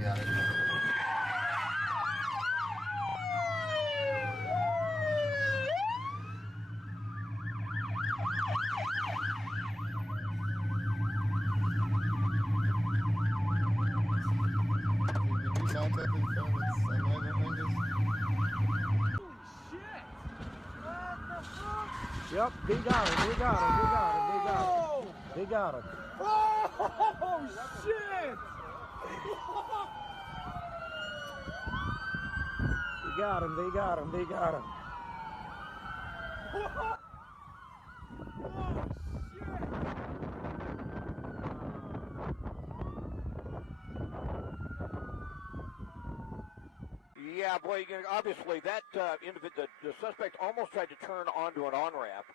about it. Yep, they got him, they got him, they got him, they got him. They got him. Oh, shit! They got him, they got him, they got him. Yeah, boy, obviously that the suspect almost tried to turn onto an on-ramp,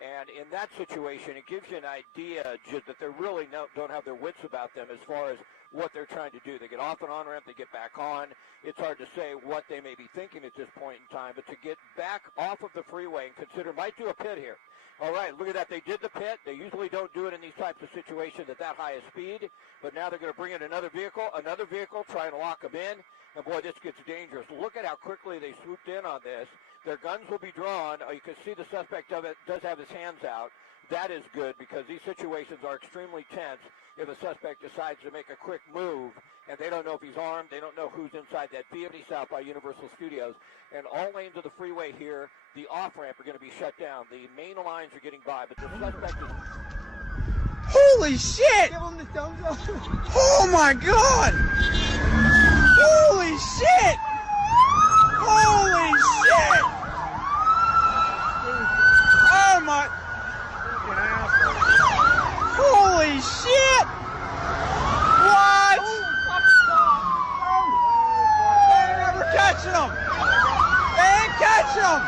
and in that situation, it gives you an idea that they really don't have their wits about them as far as what they're trying to do. They get off an on-ramp, they get back on. It's hard to say what they may be thinking at this point in time, but to get back off of the freeway and consider might do a pit here. All right, look at that. They did the pit. They usually don't do it in these types of situations at that high a speed, but now they're going to bring in another vehicle, try and lock them in. And, boy, this gets dangerous. Look at how quickly they swooped in on this. Their guns will be drawn. You can see the suspect does have his hands out. That is good because these situations are extremely tense if a suspect decides to make a quick move, and they don't know if he's armed. They don't know who's inside that vehicle south by Universal Studios. And all lanes of the freeway here, the off-ramp are going to be shut down. The main lines are getting by, but the suspect is... Holy shit! Give him the thumbs up. Oh my god! Holy shit! Holy shit! Oh my... Holy shit! What? They're never catching them! They ain't catching them!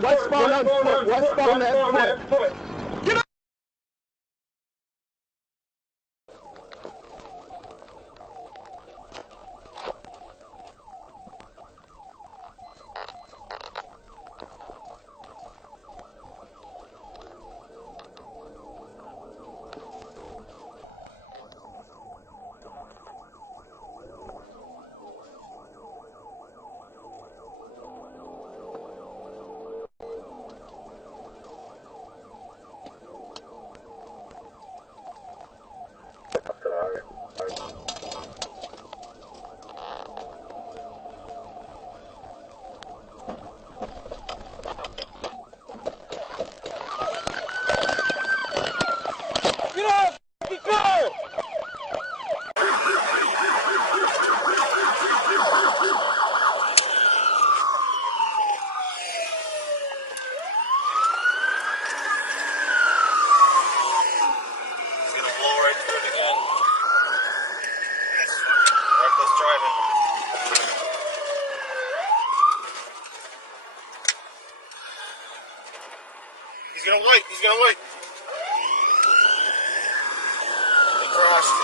Westbound on foot. Westbound on foot. Get up! He's gonna wait. He's gonna wait. He crossed.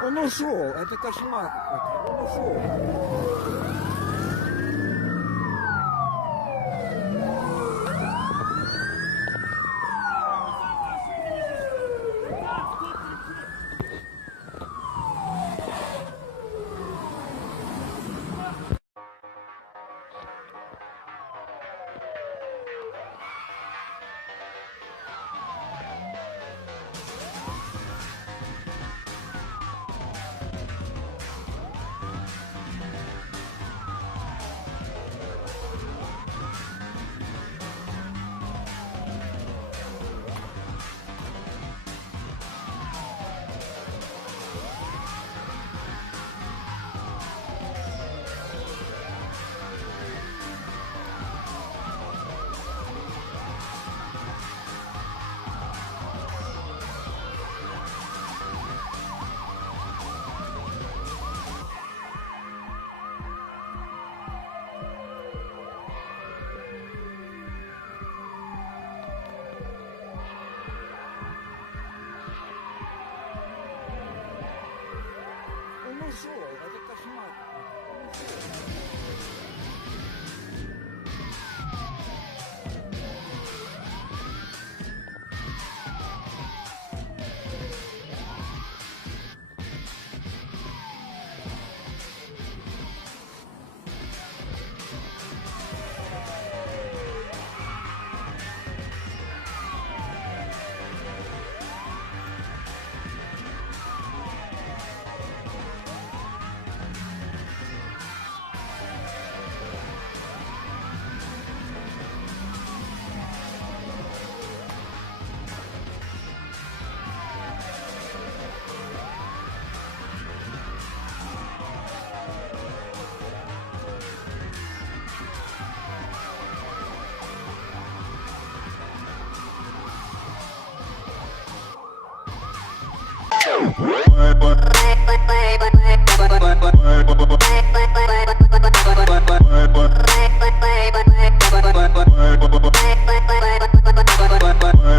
Он ушел, это кошмар какой-то, он ушел. Ушел, это кошмар.